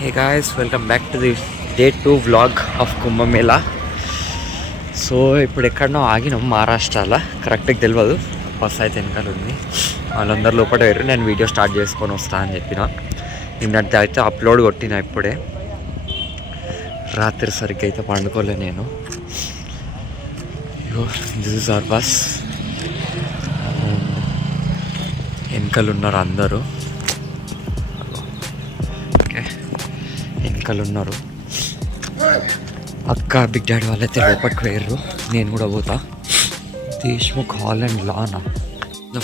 Hey guys, welcome back to the day 2 vlog of Kumbh Mela. So ఇప్పుడు ఎక్కడనో ఆగినాం మహారాష్ట్రలో, కరెక్ట్గా తెలియదు. బస్ అయితే వెనకాల ఉంది, వాళ్ళందరూ లోపల వేరు. నేను వీడియో స్టార్ట్ చేసుకొని వస్తా అని చెప్పిన. నిన్నటి అయితే అప్లోడ్ కొట్టిన. ఇప్పుడే రాత్రి సరిగ్గా అయితే పండుకోలే నేను. This is our bus. వెనకాల ఉన్నారు అందరూ, వెనకాల ఉన్నారు. అక్క బిగ్ డాడీ వాళ్ళైతే లోపలికి వేయరు, నేను కూడా పోతా. దేశ్ముఖ్ హాల్ అండ్ లానా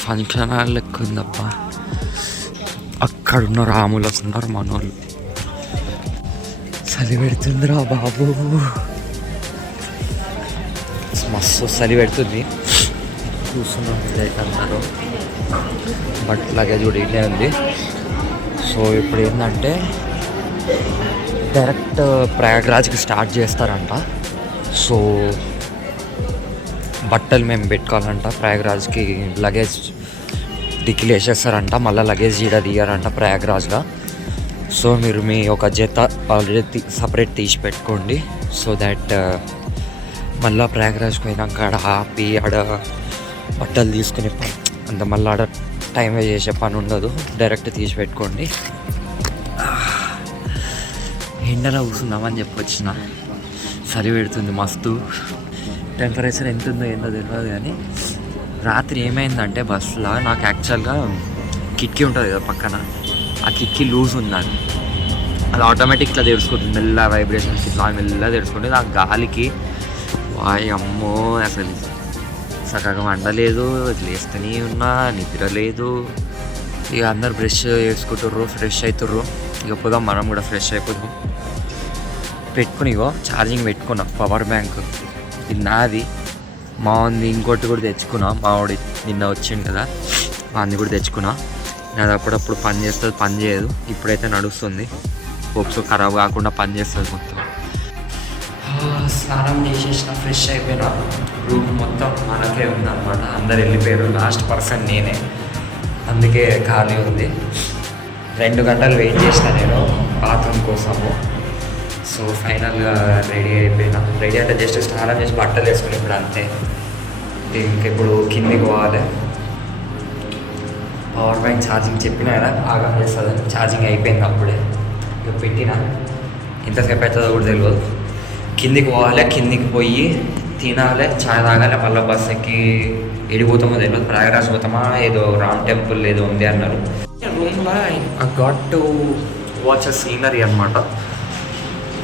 ఫంక్షన్ హాల్ లెక్క ఉందబ్బా. అక్కడ ఉన్నారు, ఆములకు ఉన్నారు మనోళ్ళు. చలి పెడుతుందిరా బాబు, మస్తు చలి పెడుతుంది. కూర్చున్నాం అయితే అన్నారు, బట్ లగేజ్ కూడా ఇట్లే ఉంది. సో ఇప్పుడు ఏంటంటే డైరెక్ట్ ప్రయాగ్రాజ్కి స్టార్ట్ చేస్తారంట. సో బట్టలు మేము పెట్టుకోవాలంట. ప్రయాగ్రాజ్కి లగేజ్ డిక్కీలు వేసేస్తారంట, మళ్ళీ లగేజ్ ఈడ తీయారంట ప్రయాగ్రాజ్గా. సో మీరు మీ ఒక జత ఆల్రెడీ సపరేట్ తీసి పెట్టుకోండి. సో దాట్ మళ్ళీ ప్రయాగ్రాజ్కి పోయినాక ఆడ ఆపి ఆడ బట్టలు తీసుకునే అంత మళ్ళీ ఆడ టైం వేస్ట్ చేసే పని ఉండదు, డైరెక్ట్ తీసి పెట్టుకోండి. ఎండలో కూర్చుందామని చెప్పొచ్చిన, చలి పెడుతుంది మస్తు. టెంపరేచర్ ఎంత ఉందో ఏందో తెలియదు. కానీ రాత్రి ఏమైందంటే బస్సులో నాకు యాక్చువల్గా కిటికీ ఉంటుంది కదా పక్కన, ఆ కిటికీ లూజ్ ఉందని అది ఆటోమేటిక్ ఇట్లా తెరుచుకుంటుంది, మెల్ల వైబ్రేషన్కి ఇట్లా మెల్ల తెరుచుకుంటుంది. ఆ గాలికి వాయ్ అమ్మో, అసలు చక్కగా వండలేదు, లేస్తూనే ఉన్నా, నిద్ర లేదు. ఇక అందరు బ్రష్ చేసుకుంటుర్రు, ఫ్రెష్ అవుతుర్రు. ఇక పోదాం మనం కూడా ఫ్రెష్ అయిపోదాం. పెట్టుకుని ఇగో ఛార్జింగ్ పెట్టుకున్నా, పవర్ బ్యాంక్ ఇది నాది. మా ఉంది ఇంకోటి కూడా తెచ్చుకున్నా, మా వాడి నిన్న వచ్చింది కదా, వాడిని కూడా తెచ్చుకున్నా. నాది అప్పుడప్పుడు పని చేస్తుంది, పని చేయదు. ఇప్పుడైతే నడుస్తుంది, హోప్స్ ఖరాబ్ కాకుండా పని చేస్తుంది మొత్తం. స్నానం చేసేసిన, ఫ్రెష్ అయిపోయినా. రూమ్ మొత్తం మనకే ఉందన్నమాట, అందరు వెళ్ళిపోయారు. లాస్ట్ పర్సన్ నేనే, అందుకే ఖాళీ ఉంది. 2 గంటలు వెయిట్ చేసిన నేను బాత్రూమ్ కోసము. సో ఫైనల్గా రెడీ అయిపోయినా. రెడీ అంటే జస్ట్ స్నానం చేసి బట్టలు వేసుకుని ఇప్పుడు అంతే. ఇంకెప్పుడు కిందికి పోవాలి. పవర్ బ్యాంక్ ఛార్జింగ్ చెప్పినా కదా బాగా చేస్తుంది, ఛార్జింగ్ అయిపోయింది అప్పుడే. ఇక పెట్టిన ఎంతసేపు అవుతుందో కూడా తెలియదు. కిందికి పోవాలి, కిందికి పోయి తినాలి, చాయ్ తాగాలి, మళ్ళీ బస్ ఎక్కి ఎడిపోతామో తెలియదు. ప్రయాగరాజ్ పోతామా, ఏదో రామ్ టెంపుల్ ఏదో ఉంది అన్నారు. రూమ్లో I got to watch a scenery అనమాట.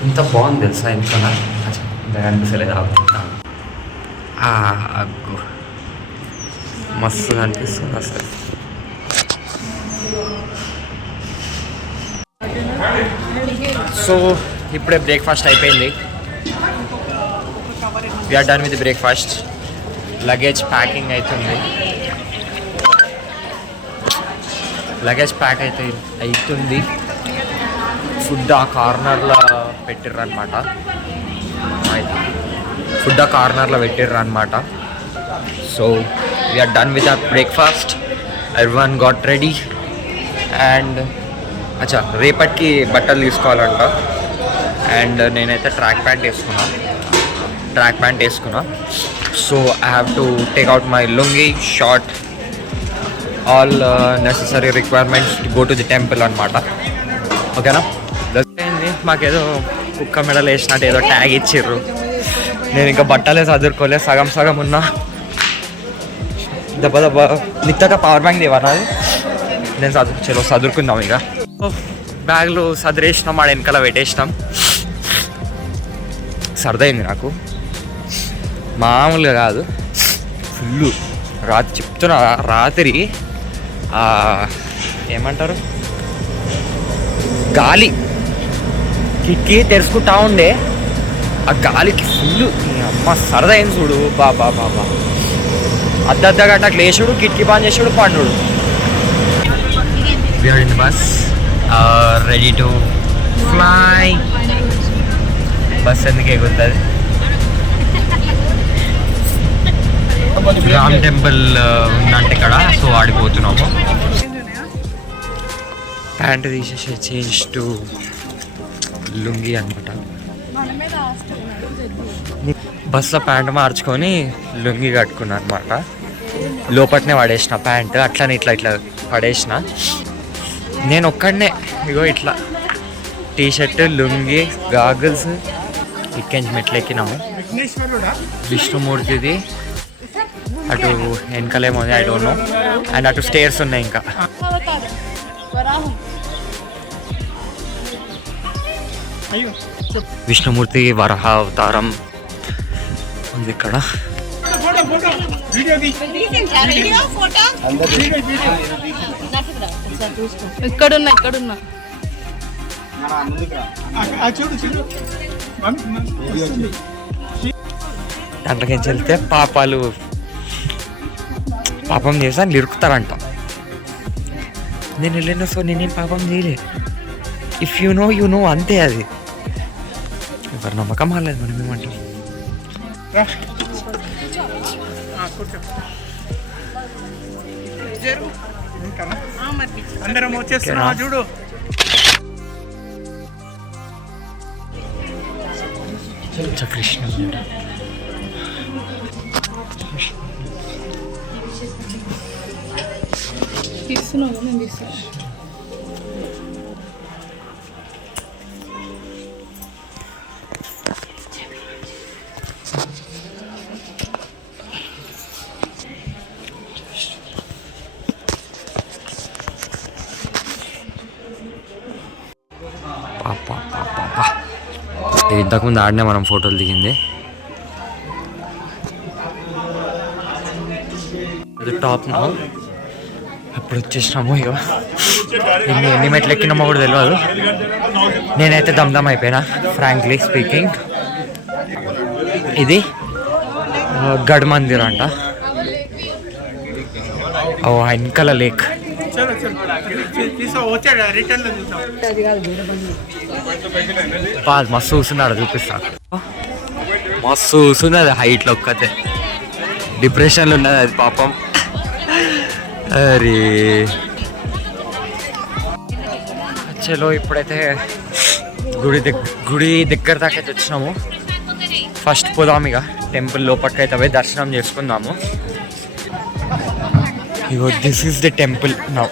ఇంత బాగుంది తెలుసా, ఇంత అనిపిస్తలేదు. అగ్గు మస్తు అనిపిస్తుంది అసలు. సో ఇప్పుడే బ్రేక్ఫాస్ట్ అయిపోయింది. We're done with breakfast. Luggage packing అవుతుంది, లగేజ్ ప్యాక్ అయితే అవుతుంది. ఫుడ్ ఆ కార్నర్లో పెట్టిర్రు అనమాట, ఫుడ్ ఆ కార్నర్లో పెట్టిర్రు అనమాట. So we're done with our breakfast. Everyone got ready. And అచ్చా రేపటికి బట్టలు తీసుకోవాలంట. అండ్ నేనైతే ట్రాక్ ప్యాంట్ వేసుకున్నా. So I have to take out my lungi, short, all necessary requirements to go to the temple అనమాట. ఓకేనా? మాకేదో కుక్క మెడలు వేసినట్టు ఏదో ట్యాగ్ ఇచ్చిర్రు. నేను ఇంకా బట్టలే చదువుకోలే, సగం ఉన్నా. దెబ్బ నిత్తగా పవర్ బ్యాంక్ ఇవ్వనాది. నేను చదువుకుందాం. ఇక బ్యాగ్లు సదిరేసినాం, ఆడ వెనకాల పెట్టేసినాం. సరదైంది నాకు, మామూలుగా కాదు, ఫుల్లు. రాత్రి చెప్తున్నా, రాత్రి ఏమంటారు, గాలి కిటికీ తెరుచుకుంటా ఉండే, ఆ గాలికి ఫుల్ అమ్మ సరదైంది చూడు. బాబా అర్ధ గంట లేచుడు, కిటికీ బాన్ చేసుడు, పండుడు. We are in the bus, ready to fly. Bus ఎందుకు ఎగురుతుంది? రామ్ టెంపుల్ ఉందంటే ఇక్కడ, సో ఆడిపోతున్నాము. ప్యాంట్ తీసేసి చేంజ్ టు లుంగి అనమాట. బస్సులో ప్యాంట్ మార్చుకొని లుంగి కట్టుకున్నా అనమాట. లోపట్నే పడేసిన ప్యాంట్, అట్లనే ఇట్లా ఇట్లా పడేసిన. నేను ఒక్కడనే ఇగో ఇట్లా టీ షర్ట్, లుంగి, గాగుల్స్. ఇక్కడి మెట్లు ఎక్కినాము. విష్ణుమూర్తిది అటు వెనకలేమో ఐ డోంట్ నో. అండ్ అటు స్టేర్స్ ఉన్నాయి. ఇంకా విష్ణుమూర్తి వరహ అవతారం ఉంది ఇక్కడ. ఇక్కడున్నా దాంట్లోకి వెళ్తే పాపం చేసా ఇరుకుతారంట. నేను వెళ్ళిన సో నేనేం పాపం చేయలే. ఇఫ్ యు నో అంతే. అది ఎవరు నమ్మకం అవ్వలేదు. మనం ఏమంటాం. అందరం వచ్చేస్తున్నా చూడు. కృష్ణ తీస్తున్నావు, నేను తీస్తాను. ఇంతకుముందు ఆడనే మనం ఫోటోలు దిగింది. అది టాప్ నా అప్పుడు వచ్చేసినాము. ఇక ఎన్ని మెట్లు ఎక్కినామో కూడా తెలియదు. నేనైతే దమ్దమ్ అయిపోయినా ఫ్రాంక్లీ స్పీకింగ్. ఇది గడ్ మందిర్ అంట. ఓ వెనకాల లేక్. మస్తు చూస్తున్నాడు, చూపిస్తా. మస్తు చూస్తున్నది హైట్లో ఒక్కతే. డిప్రెషన్లో ఉన్నది అది పాపం. అరే చలో ఇప్పుడైతే గుడి దగ్గర దాకా అయితే వచ్చినాము. ఫస్ట్ పోదాం ఇక టెంపుల్ లోపలికైతే పోయి దర్శనం చేసుకుందాము. ఇగో this is the temple now.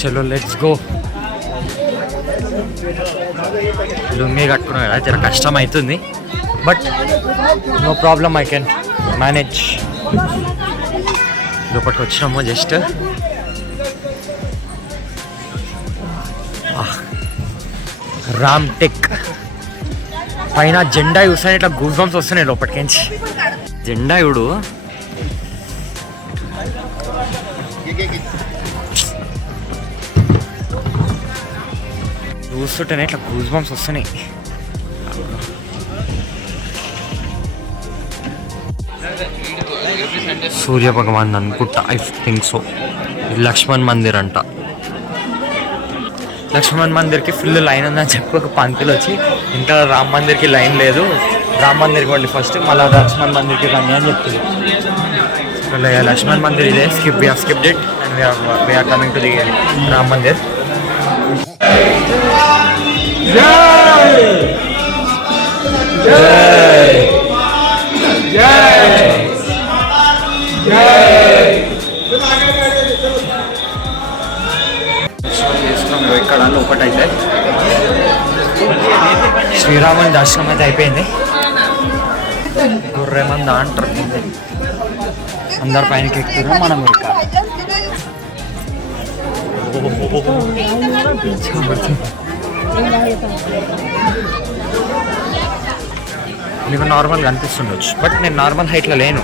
చలో లెట్స్ గో. లుంగి కట్టుకున్నాం కదా, జర కష్టం అవుతుంది. But no problem, I can manage. లోపలికి వచ్చినాము. జస్ట్ రామ్ టెక్ పైన జెండా చూస్తాను, ఇట్లా గూస్ బంప్స్ వస్తున్నాయి లోపలికించి. జెండా ఇవుడు చూస్తుంటేనే ఇట్లా గూస్ బంప్స్ వస్తున్నాయి. సూర్య భగవాన్ అనుకుంటా, I think so. Lakshman Mandir అంట. లక్ష్మణ్ మందిర్కి ఫుల్ లైన్ ఉందని చెప్పి ఒక పంతులు వచ్చి, ఇంకా రామ్ మందిర్కి లైన్ లేదు, రామ్ మందిర్కి వండి ఫస్ట్, మళ్ళీ లక్ష్మణ్ మందిర్కి రండి అని చెప్తుంది. లక్ష్మణ్ మందిర్ ఇదే. we have skipped it and we are coming to the Ram Mandir. ఇక్కడ లోపటైతే శ్రీరాముని దర్శనం అయితే అయిపోయింది. గుర్రేమంది అంటారు, అందరు పైనకి ఎక్కుతున్నారు, మనం ఇక్కడ మీకు నార్మల్గా అనిపిస్తుండొచ్చు, బట్ నేను నార్మల్ హైట్లో లేను.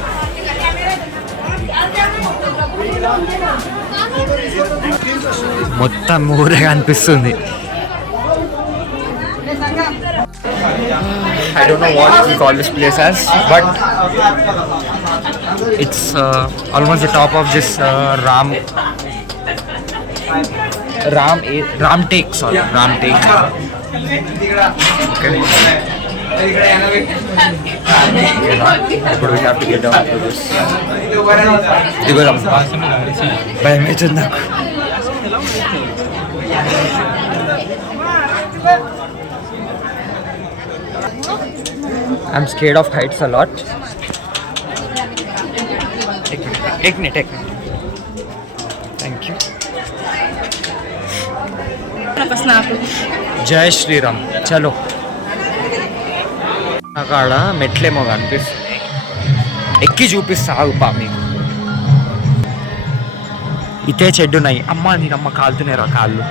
మొత్తం ఊరే అనిపిస్తుంది. I don't know what we call this place as, but it's almost the top of this Ram Take. Sorry, Ram Take. Okay. But we have to get down to this. భయం అవుతుంది నాకు. I'm scared of heights a lot. Take me. Thank you. ఒక snap. జై శ్రీరామ్. చలో. అక్కడ మెట్లేమో కనిపిస్తుంది, ఎక్కి చూపిస్తా ఆగుపా మీకు. ఇతే చెడ్డున్నాయి. అమ్మ నేనమ్మ కాలుతున్నారా కాళ్ళు.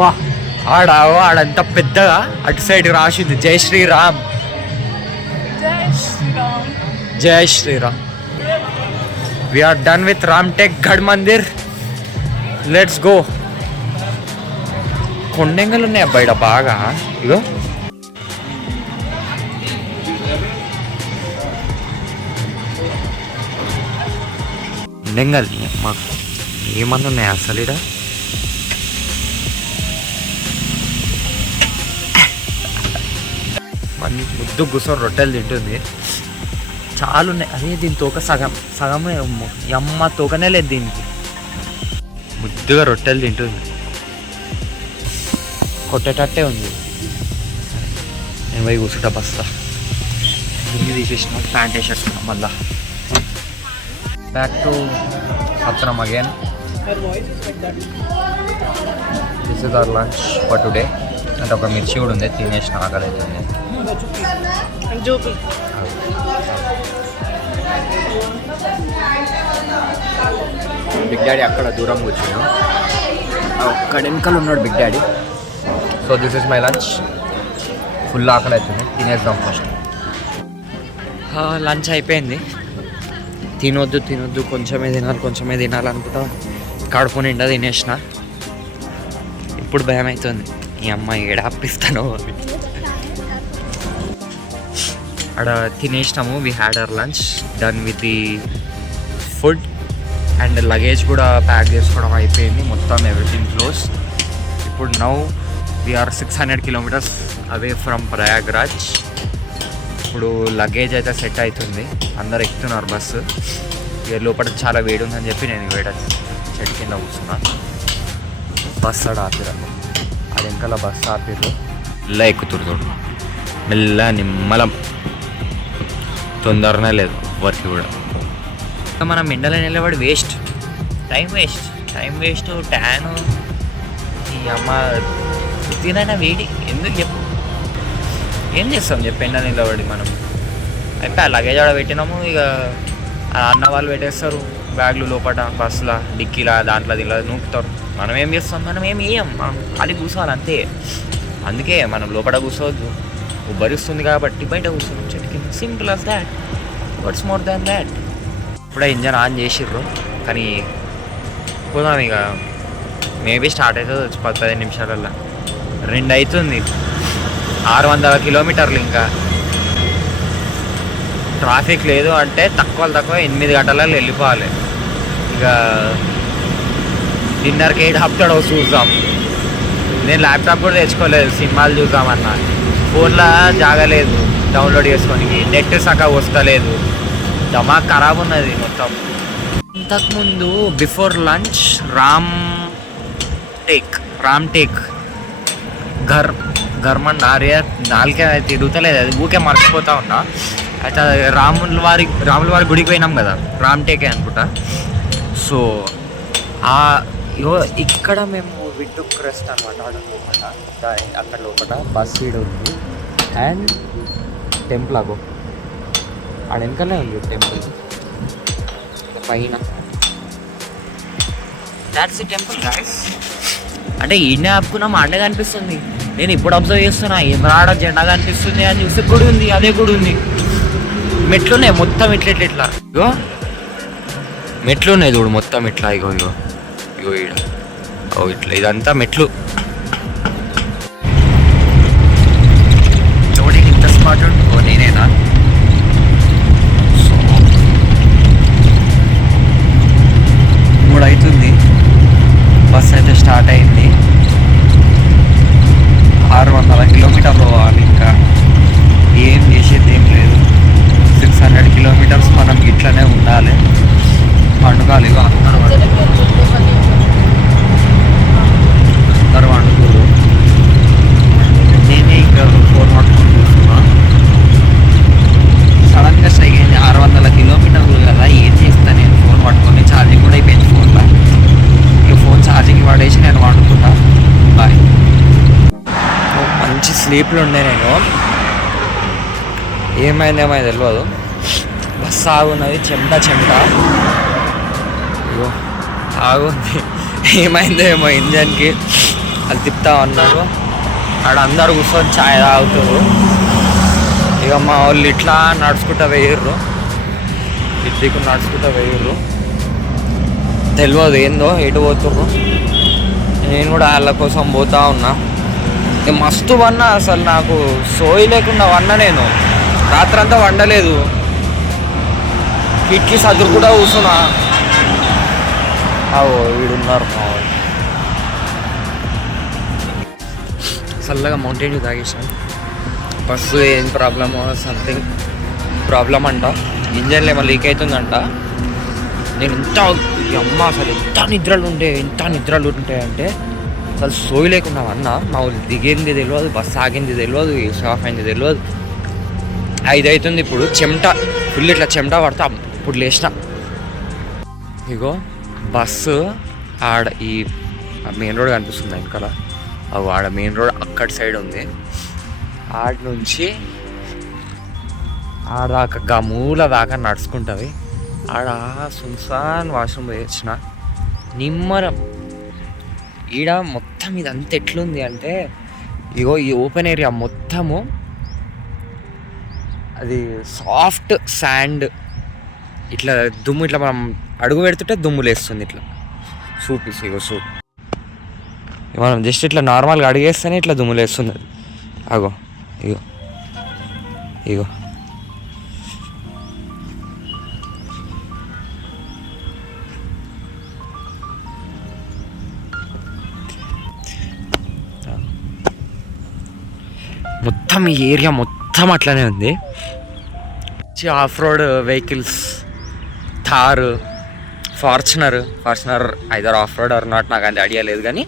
బా ఆడంత పెద్దగా అటు సైడ్ రాసింది జై శ్రీరామ్. జై Sriram. We are done with Ramtek Ghad Mandir. Let's go. కొండెంగలు ఉన్నాయి బయట బాగా. ఇగో కొండెంగల్ మాకు ఏమన్నా ఉన్నాయి అసలు ఇక్కడ. ముద్దు కూర్చొని రొట్టెలు తింటుంది. చాలా ఉన్నాయి. అదే దీని తోక సగమే అమ్మ తోకనే లేదు దీనికి. ముద్దుగా రొట్టెలు తింటుంది, కొట్టేటట్టే ఉంది. నేను పోయి కూర్చుంటా బస్తా. దింగి తీసేసిన ప్యాంట్ వేసేసుకున్నాం మళ్ళా. బ్యాక్ టు సత్రం again. This is our lunch for today. అంటే ఒక మిర్చి కూడా ఉంది, తినేసిన ఆకలి అవుతుంది. బిగ్ డాడీ అక్కడ దూరం కూర్చున్నాను, అక్కడ వెనకాల ఉన్నాడు big daddy. So this is my lunch. Full ఆకలి అవుతుంది, తినేద్దాం ఫస్ట్. లంచ్ అయిపోయింది. తినొద్దు కొంచెమే తినాలనుకుంటా కడుపు నిండా తినేసిన. ఇప్పుడు భయం అవుతుంది, ఈ అమ్మాయి ఏడ అప్పిస్తాను అని. అక్కడ తినేసినాము. We had our lunch, done with the food and luggage కూడా ప్యాక్ చేసుకోవడం అయిపోయింది. మొత్తం ఎవ్రీథింగ్ క్లోజ్. ఇప్పుడు now we are 600 kilometers away from Prayagraj. ఇప్పుడు లగేజ్ అయితే సెట్ అవుతుంది, అందరు ఎక్కుతున్నారు బస్సు. ఇక లోపల చాలా వేడి ఉందని చెప్పి నేను వేడ చెట్టు కింద కూర్చున్నా. బస్సు ఆడ ఆపిర్రు, అది వెనకాల బస్సు ఆపిర్రు. మెల్ల ఎక్కుతురు, మెల్ల నిమ్మలం, తొందరనే లేదు వర్క్ కూడా. మనం ఎండలో నిలబడి వేస్ట్, టైం వేస్ట్, ట్యాను. ఈ అమ్మ తినైనా వేడి ఎందుకు చెప్పు. ఏం చేస్తాం చెప్పు ఎండ నిలబడి మనం. అయితే లగేజ్ ఆడ పెట్టినాము, ఇక అన్న వాళ్ళు పెట్టేస్తారు బ్యాగ్లు లోపల బస్సులో డిక్కీలా దాంట్లో దీంట్లో నూపుతారు. మనం ఏం చేస్తాం, మనం ఏం వేయం, మనం ఖాళీ కూర్చోవాలి అంతే. అందుకే మనం లోపల కూర్చోవద్దు, ఉబ్బరిస్తుంది కాబట్టి బయట కూర్చోం చెట్టు కింద. Simple as that, watts more than that. ఇప్పుడే ఇంజన్ ఆన్ చేసిర్రు, కానీ పోదాం ఇక. మేబీ స్టార్ట్ అవుతుంది 10-15 నిమిషాలల్లో. 2 అవుతుంది, 600 kilometers. ఇంకా ట్రాఫిక్ లేదు అంటే తక్కువ 8 గంటలలో వెళ్ళిపోవాలి. ఇక డిన్నర్కి 8 ఆపుతాడో చూద్దాం. నేను ల్యాప్టాప్ కూడా తెచ్చుకోలేదు, సినిమాలు చూద్దామన్నా. ఫోన్లో జాగలేదు డౌన్లోడ్ చేసుకోనికి, నెట్ సకా వస్తలేదు, దమాక్ ఖరాబ్ ఉన్నది మొత్తం. ఇంతకుముందు బిఫోర్ లంచ్ రామ్ టేక్ గర్మండ్ ఆర్య నాలుగే తిరుగుతలేదు, అది ఊకే మర్చిపోతా ఉన్నా. అయితే రాముల వారి గుడికి పోయినాం కదా, రామ్ టేకే అనుకుంటా. సో ఇక్కడ మేము విండు క్రెస్ట్ అనమాట, అక్కడ లోపల బస్ సీడ్ ఉంది అండ్ టెంపుల్. ఆడ వెనకనే ఉంది టెంపుల్ పైన. That's the temple guys. అంటే ఈయనే ఆపుకున్నాం, ఆడే కనిపిస్తుంది. నేను ఇప్పుడు అబ్జర్వ్ చేస్తున్నా, ఏమరాడ జెండా కనిపిస్తుంది అని చూస్తే గుడి ఉంది, అదే గుడి ఉంది. మెట్లున్నాయి మొత్తం ఇట్లా ఇగో మెట్లు ఉన్నాయి చూడు మొత్తం ఇట్లా. ఇగో ఈడ ఇట్లా ఇదంతా మెట్లు. చూడండి ఇంత స్పాట్ నేనేనా. అవుతుంది బస్ అయితే స్టార్ట్ అయింది. 600 kilometers పోవాలి. ఇంకా ఏం చేసేది ఏం లేదు. 600 kilometers మనం ఇట్లనే ఉండాలి, పండుగలు అందరూ స్లీప్లో ఉండే నేను. ఏమైందేమో తెలియదు. బస్సు ఆగున్నది, చెమట అయ్యో ఆగుంది. ఏమైందో ఏమో ఇంజన్కి. అది తిప్పుతా ఉన్నారు. ఆడ అందరు కూర్చొని ఛాయ్ తాగుతారు. ఇక మా వాళ్ళు ఇట్లా నడుచుకుంటా వేయర్రు, ఇద్దరికి నడుచుకుంటా వేయర్రు. తెలియదు ఏందో ఎటు పోతుర్రు. నేను కూడా వాళ్ళ కోసం పోతా ఉన్నా. ఇక మస్తు వన్నా, అసలు నాకు సోయి లేకుండా వన్నా. నేను రాత్రంతా వండలేదు, కిటికీ సదురు కూడా కూర్చున్నా. వీడున్నారు మా వాళ్ళు. చల్లగా మౌంటైన్ డ్యూ తాగేసాం. బస్సు ఏం ప్రాబ్లమో సంథింగ్ ప్రాబ్లం అంట, ఇంజన్లో ఏమో లీక్ అవుతుందంట. నేను అమ్మ అసలు ఎంత నిద్రలు ఉంటాయంటే అసలు సోయి లేకుండా అన్నా. మా వాళ్ళు దిగింది తెలియదు, బస్సు ఆగింది తెలియదు, ఏ స్టాఫ్ అయింది తెలియదు. 5 అవుతుంది ఇప్పుడు. చెమట ఫుల్ ఇట్లా చెమట పడతా ఇప్పుడు లేచిన. ఇగో బస్సు ఆడ ఈ మెయిన్ రోడ్ కనిపిస్తుంది వెనకాల. ఆడ మెయిన్ రోడ్ అక్కడి సైడ్ ఉంది. ఆడ నుంచి ఆడదాకా మూల దాకా నడుచుకుంటుంది. ఆడ సున్సాన్ వాష్రూమ్ పోయి వచ్చిన. నిమ్మరం ఈడ మొత్తం ఇదంతా ఎట్లుంది అంటే, ఇగో ఈ ఓపెన్ ఏరియా మొత్తము అది సాఫ్ట్ శాండ్. ఇట్లా దుమ్ము ఇట్లా మనం అడుగు పెడుతుంటే దుమ్ము లేస్తుంది. ఇట్లా సూపీస్ ఇగో సూప్. మనం జస్ట్ ఇట్లా నార్మల్గా అడిగేస్తేనే ఇట్లా దుమ్ము లేస్తుంది. అది అగో ఇగో మొత్తం ఈ ఏరియా మొత్తం అట్లానే ఉంది. Off road vehicles, Thar, Fortuner either off road or not, నాకు అంత ఐడియా లేదు. కానీ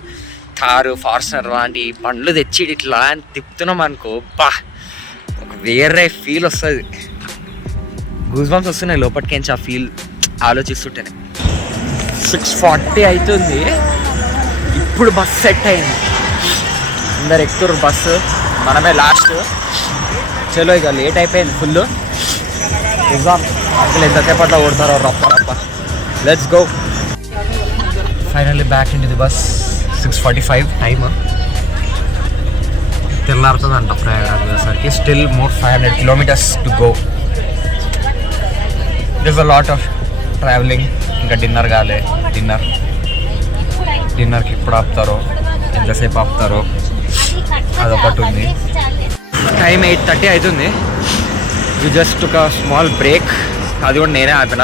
థార్, ఫార్చునర్ లాంటి బండ్లు తెచ్చి ఇట్లా తిప్పుతున్నాం అనుకో, బా ఒక వేరే ఫీల్ వస్తుంది. గూస్ బంప్స్ వస్తున్నాయి లోపలికి ఆ ఫీల్ ఆలోచిస్తుంటేనే. 6:40 అవుతుంది. ఇప్పుడు బస్ సెట్ అయింది, అందరు ఎక్కుతారు బస్సు, మనమే లాస్ట్. చలో ఇక లేట్ అయిపోయింది ఫుల్. ఎగ్జామ్ అసలు ఎంతసేపట్లో కొడతారో రప్ప. Let's go. Finally back in to the bus. 6:45 time. తెల్లారుతుందంట ప్రయాణానికి. Still more 500 kilometers to go. This a lot of travelling. ఇంకా డిన్నర్ కాలే. డిన్నర్కి ఎప్పుడు ఆపుతారో, ఎంతసేపు ఆపుతారో అదొకటి ఉంది. టైం 8:30 అవుతుంది. యూ జస్ట్ ఒక స్మాల్ బ్రేక్. అది కూడా నేనే ఆపిన.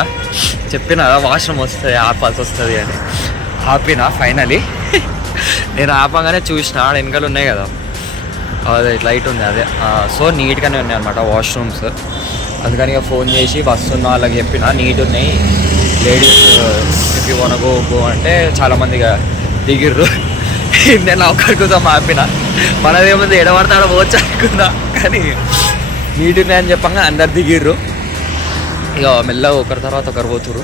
చెప్పిన వాష్రూమ్ వస్తుంది, ఆపాల్సి వస్తుంది అని. ఆపిన ఫైనలీ. నేను ఆపగానే చూసిన ఆడ వెనకాల ఉన్నాయి కదా, అదే లైట్ ఉంది అదే. సో నీట్గానే ఉన్నాయి అనమాట వాష్రూమ్స్. అందుకని ఇక ఫోన్ చేసి వస్తున్న వాళ్ళకి చెప్పిన నీట్ ఉన్నాయి, ladies if you want go అంటే చాలామంది ఇక దిగిర్రు. నేను ఒక్కడి కోసం ఆపిన. మనదేముంది ఎడబడతాడో పోవచ్చు అనుకున్నా, కానీ నీట్ ఉన్నాయని చెప్పంగా అందరు దిగిర్రు. ఇక మెల్లగా ఒకరి తర్వాత ఒకరు పోతురు.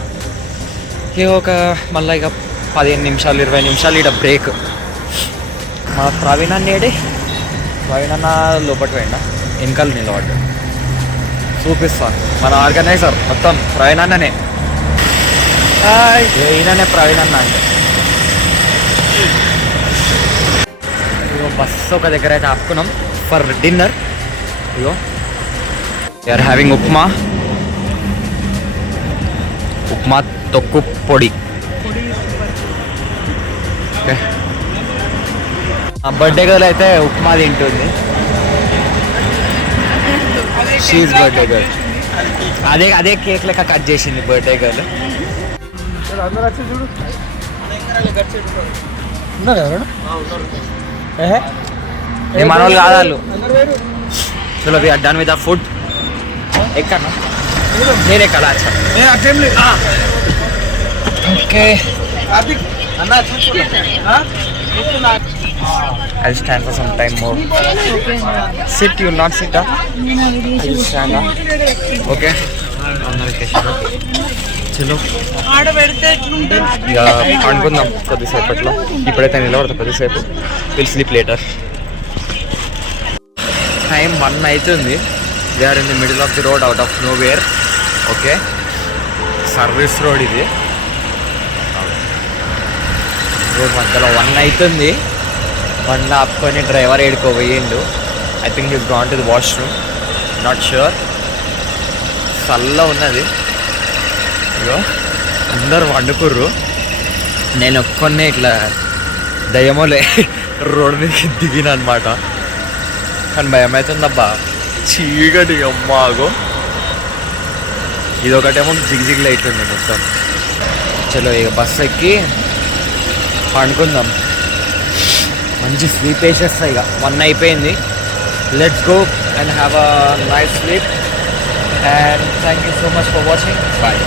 ఇక మళ్ళీ ఇక 15 నిమిషాలు 20 నిమిషాలు ఇక్కడ బ్రేక్. మా ప్రవీణ్ అన్నేడి, ప్రవీణ్ అన్న లోపలికి పోయిండా, వెనకాల నిలబడ్డాడు. చూపిస్తాను మన ఆర్గనైజర్ మొత్తం ప్రవీణ్ అన్ననే. ఈయననే ప్రవీణ్ అన్న అంటే. ఇగో బస్సు ఒక దగ్గర అయితే ఆపుకున్నాం ఫర్ డిన్నర్. ఇగో వీఆర్ హ్యావింగ్ ఉప్మా తొక్కు పొడి. ఓకే, బర్త్డే గర్ల్ అయితే ఉప్మా తింటుంది. She's birthday girl. అదే కేక్ లెక్క కట్ చేసింది బర్త్డే గర్ల్. మన వాళ్ళు కాదు వాళ్ళు. చలో we are done with the food. ఎక్కన్నా నేను ఎక్కడ okay. I'll stand for some time more. Sit, you will not sit, huh? I'll stand, huh? Okay. చలో ఇక అనుకుందాం కొద్దిసేపట్లో. ఇప్పుడైతే నిలబడతాం కొద్దిసేపు. Will sleep later. టైం 1 అవుతుంది. We're in the middle of the road, out of nowhere. Okay, service road ఇది. Road మధ్యలో 1 అవుతుంది. 1 ఆపుకొని డ్రైవర్ ఏడుకో పోయిండు. I think he's gone to the washroom, not sure. చల్ల ఉన్నది. ఇగో అందరు వండుకుర్రు, నేను ఒక్కొన్నే ఇట్లా దయ్యమోలే రోడ్ మీదకి దిగిన అనమాట. కానీ భయం అవుతుందబ్బా, చీకటి అమ్మాగో. ఇదొకటేమో జిగ్ లైట్ ఉంది మొత్తం. చలో ఇక బస్ ఎక్కి పండుకుందాం, మంచి స్లీప్ వేసేస్తా. ఇక 1 అయిపోయింది. Let's go and have a nice sleep. And thank you so much for watching. Bye.